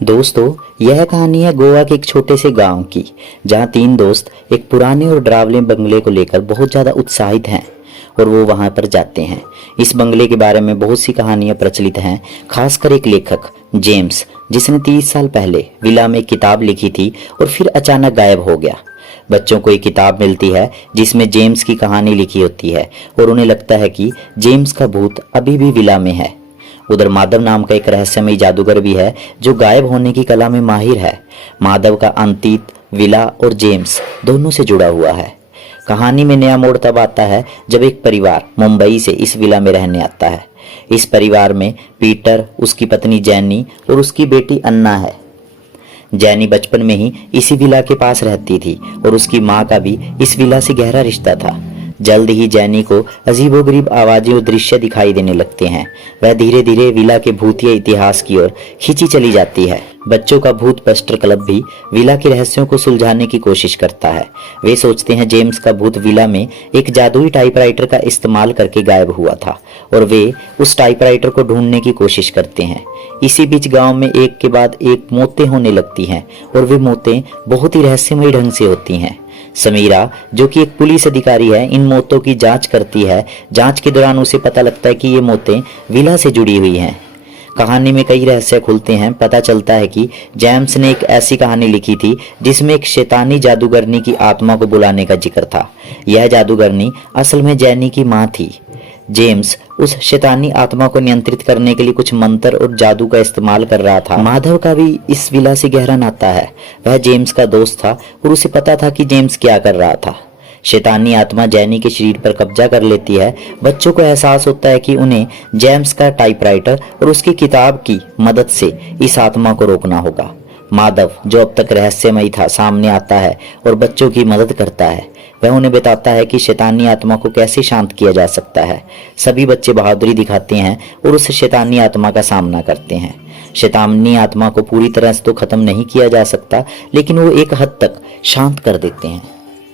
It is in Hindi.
दोस्तों, यह कहानी है गोवा के एक छोटे से गांव की, जहां तीन दोस्त एक पुराने और डरावने बंगले को लेकर बहुत ज़्यादा उत्साहित हैं और वो वहां पर जाते हैं। इस बंगले के बारे में बहुत सी कहानियां प्रचलित हैं, खासकर एक लेखक जेम्स, जिसने 30 साल पहले विला में एक किताब लिखी थी और फिर अचानक गायब हो गया। बच्चों को एक किताब मिलती है जिसमें जेम्स की कहानी लिखी होती है और उन्हें लगता है कि जेम्स का भूत अभी भी विला में है। उधर माधव नाम का एक रहस्यमयी जादूगर भी है जो गायब होने की कला में माहिर है। माधव का अंतीत विला और जेम्स दोनों से जुड़ा हुआ है। कहानी में नया मोड़ तब आता है जब एक परिवार मुंबई से इस विला में रहने आता है। इस परिवार में पीटर, उसकी पत्नी जैनी और उसकी बेटी अन्ना है। जैनी बचपन में ही इसी विला के पास रहती थी और उसकी माँ का भी इस विला से गहरा रिश्ता था। जल्द ही जैनी को अजीबोगरीब आवाजें और दृश्य दिखाई देने लगते हैं। वह धीरे धीरे विला के भूतिया इतिहास की ओर खींची चली जाती है। बच्चों का भूत बस्टर क्लब भी विला के रहस्यों को सुलझाने की कोशिश करता है। वे सोचते हैं जेम्स का भूत विला में एक जादुई टाइपराइटर का इस्तेमाल करके गायब हुआ था और वे उस टाइपराइटर को ढूंढने की कोशिश करते हैं। इसी बीच गांव में एक के बाद एक मौतें होने लगती हैं और वे मौतें बहुत ही रहस्यमयी ढंग से होती हैं। समीरा, जो कि एक पुलिस अधिकारी है, इन मौतों की जांच करती है। जांच के दौरान उसे पता लगता है कि ये मौतें विला से जुड़ी हुई हैं। कहानी में कई रहस्य खुलते हैं। पता चलता है कि जेम्स ने एक ऐसी कहानी लिखी थी जिसमें एक शैतानी जादूगरनी की आत्मा को बुलाने का जिक्र था। यह जादूगरनी असल में जैनी की मां थी। जेम्स उस शैतानी आत्मा को नियंत्रित करने के लिए कुछ मंत्र और जादू का इस्तेमाल कर रहा था। माधव का भी इस विला से गहरा नाता है। वह जेम्स का दोस्त था और उसे पता था कि जेम्स क्या कर रहा था। शैतानी आत्मा जैनी के शरीर पर कब्जा कर लेती है। बच्चों को एहसास होता है कि उन्हें जेम्स का टाइपराइटर और उसकी किताब की मदद से इस आत्मा को रोकना होगा। माधव, जो अब तक रहस्यमयी था, सामने आता है और बच्चों की मदद करता है। वह उन्हें बताता है कि शैतानी आत्मा को कैसे शांत किया जा सकता है। सभी बच्चे बहादुरी दिखाते हैं और उस शैतानी आत्मा का सामना करते हैं। शैतानी आत्मा को पूरी तरह से तो खत्म नहीं किया जा सकता, लेकिन वो एक हद तक शांत कर देते हैं।